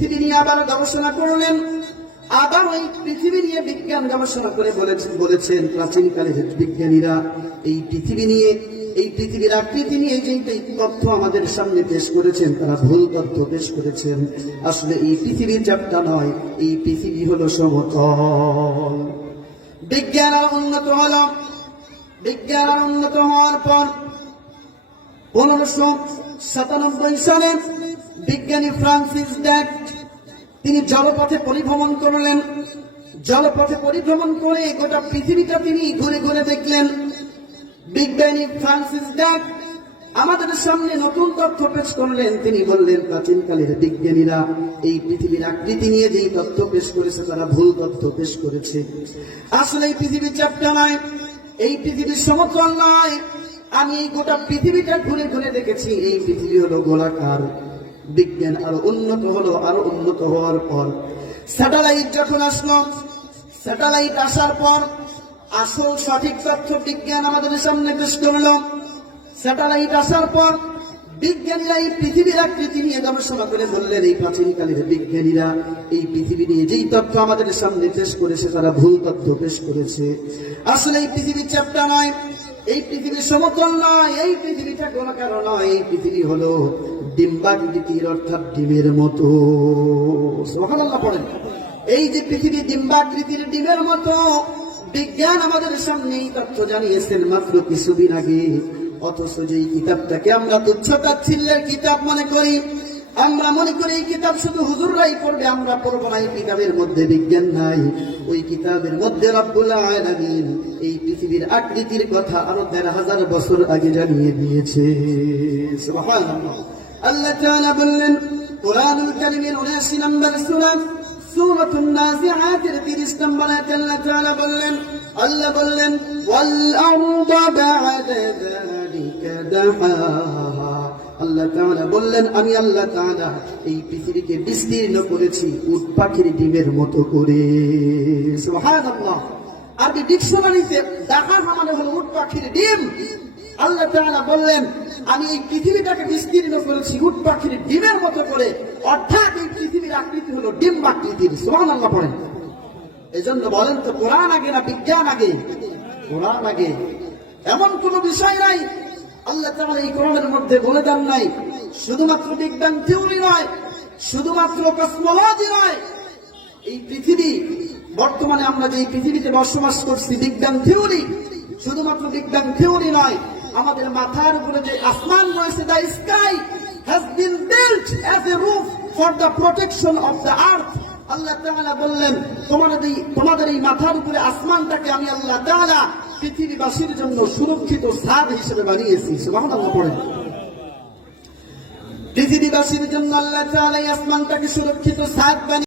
পৃথিবী নিয়ে আবার গবেষণা করলেন। আবার এই পৃথিবী নিয়ে বিজ্ঞান গবেষণা করে বলেছেন বলেছেন প্রাচীনকালে বিজ্ঞানীরা এই পৃথিবী নিয়ে, এই পৃথিবীর আকৃতি নিয়ে যে তথ্য আমাদের সামনে পেশ করেছেন, তারা ভুল তথ্য পেশ করেছেন। আসলে এই পৃথিবীর চাপটা নয়, এই পৃথিবী হলো সমতল। বিজ্ঞান আর উন্নত হল। বিজ্ঞান আর উন্নত হওয়ার পর পনেরোশো সাতানব্বই সালে বিজ্ঞানী ফ্রান্সিস ড্যাক তিনি জলপথে পরিভ্রমণ করলেন। জলপথে পরিভ্রমণ করে গোটা পৃথিবীটা তিনি ঘুরে ঘুরে দেখলেন। বিজ্ঞানী ফ্রান্সিস ড্যাক আমাদের সামনে নতুন তথ্য পেশ করলেন। তিনি বললেন, প্রাচীনকালের বিজ্ঞানীরা এই পৃথিবীর আকৃতি নিয়ে যেই তথ্য পেশ করেছে, তারা ভুল তথ্য পেশ করেছে। আসলে এই পৃথিবীর চাপটা নয় এই পৃথিবীর সমতল নয় আমি এই গোটা পৃথিবীটা ঘুরে ঘুরে দেখেছি, এই পৃথিবী হলো গোলাকার। বিজ্ঞান আরও উন্নত হলো, আরও উন্নত হওয়ার পর। স্যাটেলাইট যখন আসলো স্যাটেলাইট আসার পর আসল সঠিক তথ্য বিজ্ঞান আমাদের সামনে পেশ করল। স্যাটেলাইট আসার পর বিজ্ঞানীরা এই পৃথিবীর আকৃতি নিয়ে গবেষণা করে বললেন, এই প্রাচীনকালের বিজ্ঞানীরা এই পৃথিবী নিয়ে যেই তথ্য আমাদের সামনে পেশ করেছে, তারা ভুল তথ্য পেশ করেছে। আসলে এই পৃথিবীর চাপটা নয় এই পৃথিবী সমতল নয়, এই পৃথিবীটা গোলাকার নয়, এই পৃথিবী হলো ডিম্বাকৃতির অর্থাৎ ডিমের মতো। সুবহানাল্লাহ পড়েন। এই যে পৃথিবী ডিম্বাকৃতির ডিমের মতো, বিজ্ঞান আমাদের সামনে এই তথ্য জানিয়েছেন মাত্র কিছুদিন আগে অথচ যে কিতাবটাকে আমরা তুচ্ছতাচ্ছিল্যের কিতাব মনে করি আমরা মনে করি এই কিতাব শুধু হুজুররাই পড়বে, আমরা পড়ব না, এই কিতাবের মধ্যে বিজ্ঞান নাই। ওই কিতাবের মধ্যে রব্বুল আলামিন এই পৃথিবীর আকৃতির কথা আরও দেড় হাজার বছর আগে জানিয়ে দিয়েছে। আল্লাহ তাআলা বললেন, কোরআনুল কারীমের 79 নম্বর সূরা, সূরাতুন নাজিআতের 30 নম্বর আয়াতে আল্লাহ তাআলা বললেন, আল্লাহ বললেন, ওয়াল আরদা বা'দা যালিকা দাহাহা আল্লাহ তাআলা বললেন, আমি আল্লাহ তাআলা এই পৃথিবীকে বিস্তীর্ণ করেছি উট পাখির ডিমের মতো করে। আরবি ডিকশনারিতে দেখা মানে হলো উট পাখির ডিম। আল্লাহ তাআলা বললেন, আমি এই পৃথিবীটাকে বিস্তীর্ণ করেছি উট পাখির ডিমের মতো করে। অর্থাৎ এই পৃথিবীর আকৃতি হলো ডিম আকৃতির। সুবহানাল্লাহ পড়েন। এই জন্য বলেন তো, কোরআন আগে না বিজ্ঞান আগে? কোরআন আগে। এমন কোন বিষয় নাই তাআলা এই কোরআনের মধ্যে বলে দেন নাই। শুধুমাত্র বিজ্ঞান থিওরি নয়, শুধুমাত্র কসমোলজি নয়। এই পৃথিবী, বর্তমানে আমরা যে পৃথিবীতে বসবাস করছি বিজ্ঞান থিওরি শুধুমাত্র বিজ্ঞান থিওরি নয়, আমাদের মাথার উপরে যে আসমান রয়েছে the sky has been built as a roof for the protection of the earth আল্লাহ বললেন, তোমাদের এই তোমাদের এই মাথার উপরে আসমানটাকে আমি আল্লাহ তালা পৃথিবীবাসীর জন্য সুরক্ষিত সাদ হিসেবে বানিয়েছি পড়েন পৃথিবীবাসীর জন্য আল্লাহ আসমানটাকে সুরক্ষিত সাদ বানিয়ে